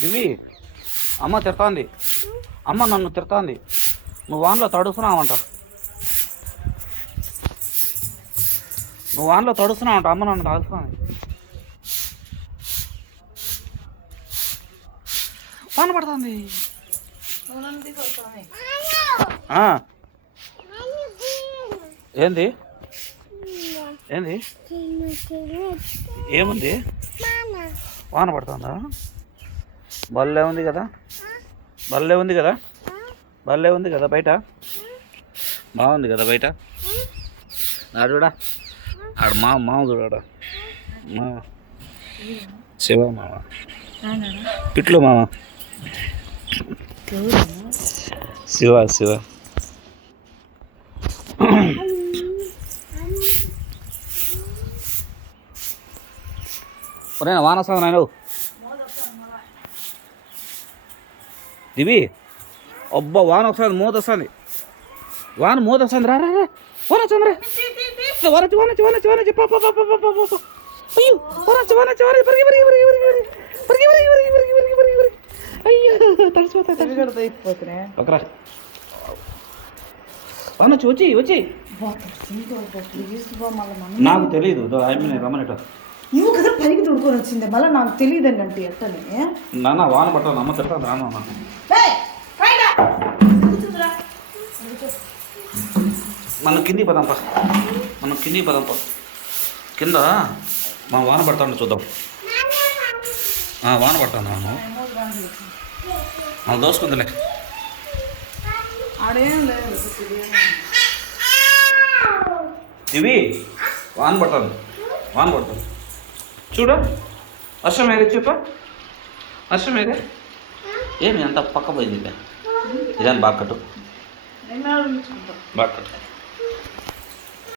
దివి అమ్మ తిడతాంది, అమ్మ నన్ను తిడతాంది, నువ్వు వాన్లో తడుస్తున్నావంట, నువ్వు వాన్లో తడుస్తున్నావంట, అమ్మ నన్ను తడుస్తున్నాను. వాన పడుతుంది. ఏంది ఏంది ఏముంది? వాన పడుతుందా? బల్లే ఉంది కదా, బల్లే ఉంది కదా, బల్లే ఉంది కదా, బయట బాగుంది కదా బయట. చూడా ఆడ మామ చూడాడ మామ, శివ మామ, పిట్లు మామ, శివ శివ. వాన వస్తుంది నాయన దివి. అబ్బా వాన వస్తుంది, మూత వస్తుంది, వాన మూత వస్తుంది. రా రా వాన వచ్చింది, రా వాన వాన వాన వాన చెప్ప అయ్యో వాన వాన పరిగి పరిగి పరిగి పరిగి పరిగి పరిగి పరిగి పరిగి పరిగి పరిగి పరిగి అయ్యో తడిసిపోతా ఒకరా వాన వచ్చి వచ్చి. నాకు తెలియదు రమ్మనేట, నువ్వు కదా పైకి తుడుకొని వచ్చింది, మళ్ళీ నాకు తెలియదండి అంటే ఎట్టని. నాన్న వాన పట్టాలి, అమ్మ తిడతాను రాను. మనం కిందికి పదాంపా, మనం కిందికి పదాంపా, కింద మా వాన పడతాను చూద్దాం. వాన పడతాను మనం దోసుకుందిలే. ఇవి వాన పడతాను, వాన పడతాను చూడ. వర్షం ఏదే చెప్ప, వర్షం ఏదే ఏమి అంత పక్క పోయింది. ఇదాన్ని బాగా కట్టు, బాగా కట్టు.